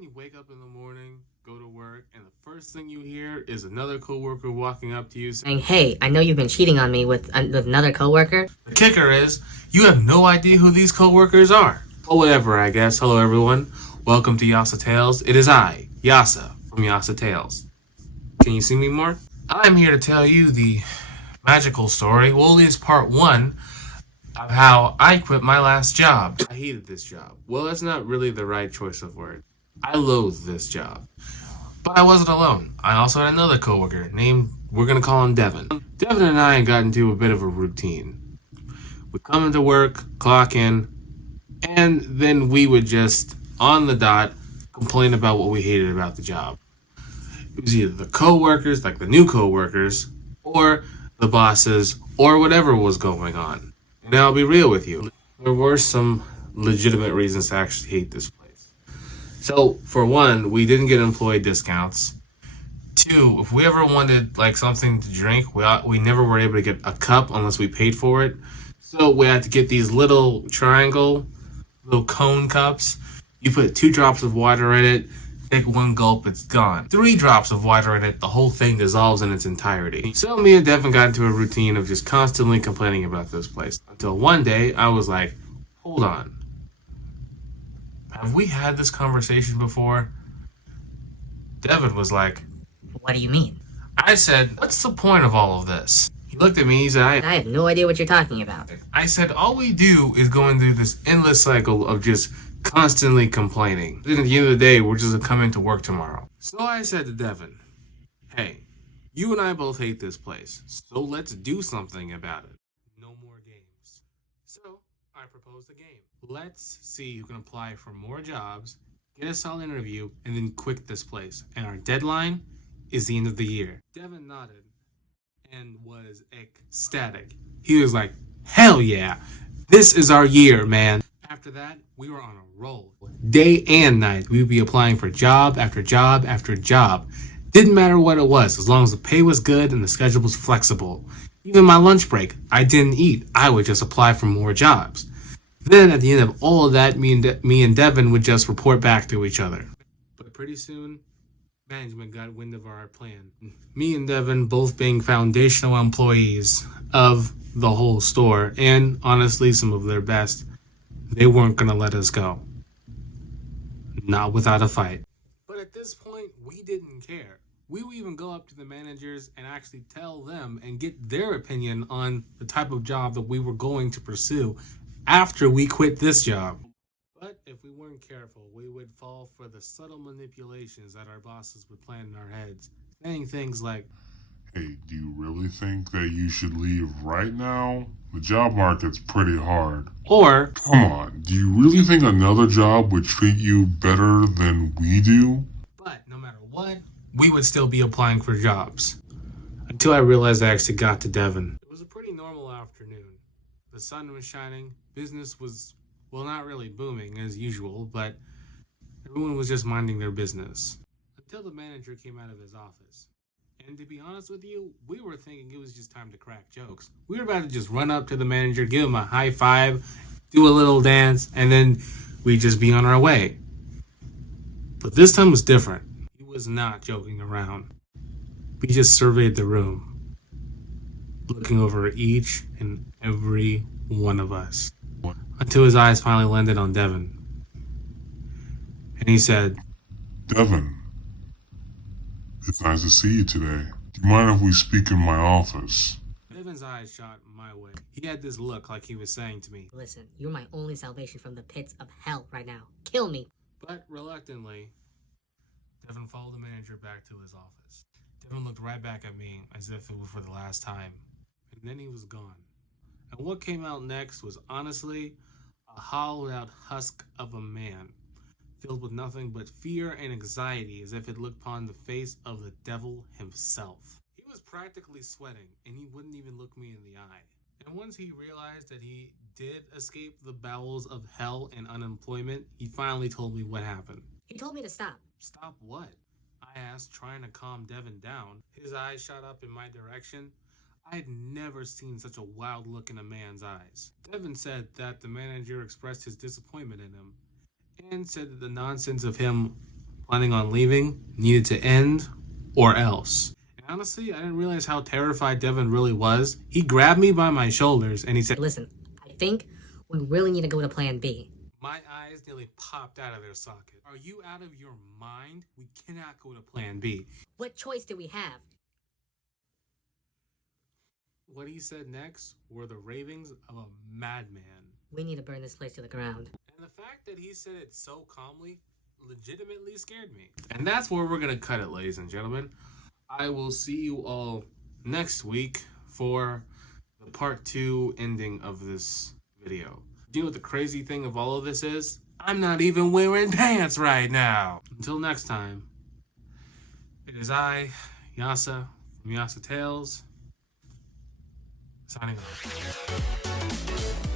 when you wake up in the morning, go to work, and the first thing you hear is another coworker walking up to you saying, Hey, I know you've been cheating on me with another coworker. the kicker is, you have no idea who these coworkers are. Or whatever, I guess. Hello, everyone. Welcome to Yasa Tales. It is I, Yasa, from Yasa Tales. Can you see me more? I'm here to tell you the magical story, well, at least part one, of how I quit my last job. I hated this job. Well, that's not really the right choice of words. I loathed this job. But I wasn't alone. I also had another coworker named, we're gonna call him Devin. Devin and I got into a bit of a routine. We'd come into work, clock in, and then we would just, on the dot, complain about what we hated about the job. It was either the coworkers, like the new coworkers, or the bosses, or whatever was going on. And I'll be real with you. There were some legitimate reasons to actually hate this place. So, for one, we didn't get employee discounts. Two, if we ever wanted like something to drink, we never were able to get a cup unless we paid for it. So we had to get these little cone cups. You put 2 drops of water in it, take 1 gulp, it's gone. 3 drops of water in it, the whole thing dissolves in its entirety. So me and Devin got into a routine of just constantly complaining about this place. Until one day, I was like, hold on. Have we had this conversation before? Devin was like, What do you mean? I said, what's the point of all of this? He looked at me, he said, I have no idea what you're talking about. I said, all we do is going through this endless cycle of just constantly complaining. Then at the end of the day, we're just coming to work tomorrow. So I said to Devin, hey, you and I both hate this place, so let's do something about it. No more games. So I proposed a game. Let's see who can apply for more jobs, get a solid interview, and then quit this place. And our deadline is the end of the year. Devin nodded and was ecstatic. He was like, hell yeah, this is our year, man. After that, we were on a roll. Day and night, we would be applying for job after job after job. Didn't matter what it was, as long as the pay was good and the schedule was flexible. Even my lunch break, I didn't eat. I would just apply for more jobs. Then at the end of all of that, me and Devin would just report back to each other. But pretty soon, management got wind of our plan. Me and Devin both being foundational employees of the whole store, and honestly some of their best, they weren't gonna let us go. Not without a fight. But at this point, we didn't care. We would even go up to the managers and actually tell them and get their opinion on the type of job that we were going to pursue after we quit this job. But if we weren't careful, we would fall for the subtle manipulations that our bosses would plant in our heads, saying things like, hey, do you really think that you should leave right now? The job market's pretty hard. Or, come on, do you really think another job would treat you better than we do? But no matter what, we would still be applying for jobs. Until I realized I actually got to Devin. It was a pretty normal afternoon. The sun was shining, business was, well, not really booming as usual, but everyone was just minding their business. Until the manager came out of his office. And to be honest with you, we were thinking it was just time to crack jokes. We were about to just run up to the manager, give him a high five, do a little dance, and then we'd just be on our way. But this time was different. He was not joking around. We just surveyed the room, looking over each and every one of us, until his eyes finally landed on Devin. And he said, Devin, it's nice to see you today. Do you mind if we speak in my office? Devin's eyes shot my way. He had this look like he was saying to me, Listen, you're my only salvation from the pits of hell right now. Kill me. But reluctantly, Devin followed the manager back to his office. Devin looked right back at me as if it were for the last time. And then he was gone. And what came out next was honestly a hollowed out husk of a man, filled with nothing but fear and anxiety, as if it looked upon the face of the devil himself. He was practically sweating, and he wouldn't even look me in the eye. And once he realized that he did escape the bowels of hell and unemployment, he finally told me what happened. He told me to stop. Stop what? I asked, trying to calm Devin down. His eyes shot up in my direction. I had never seen such a wild look in a man's eyes. Devin said that the manager expressed his disappointment in him, and said that the nonsense of him planning on leaving needed to end, or else. And honestly, I didn't realize how terrified Devin really was. He grabbed me by my shoulders and he said, Listen, I think we really need to go to plan B. My eyes nearly popped out of their socket. Are you out of your mind? We cannot go to plan B. What choice do we have? What he said next were the ravings of a madman. We need to burn this place to the ground. And the fact that he said it so calmly legitimately scared me. And that's where we're going to cut it, ladies and gentlemen. I will see you all next week for the part 2 ending of this video. Do you know what the crazy thing of all of this is? I'm not even wearing pants right now. Until next time, it is I, Yasa, from Yasa Tales, signing off.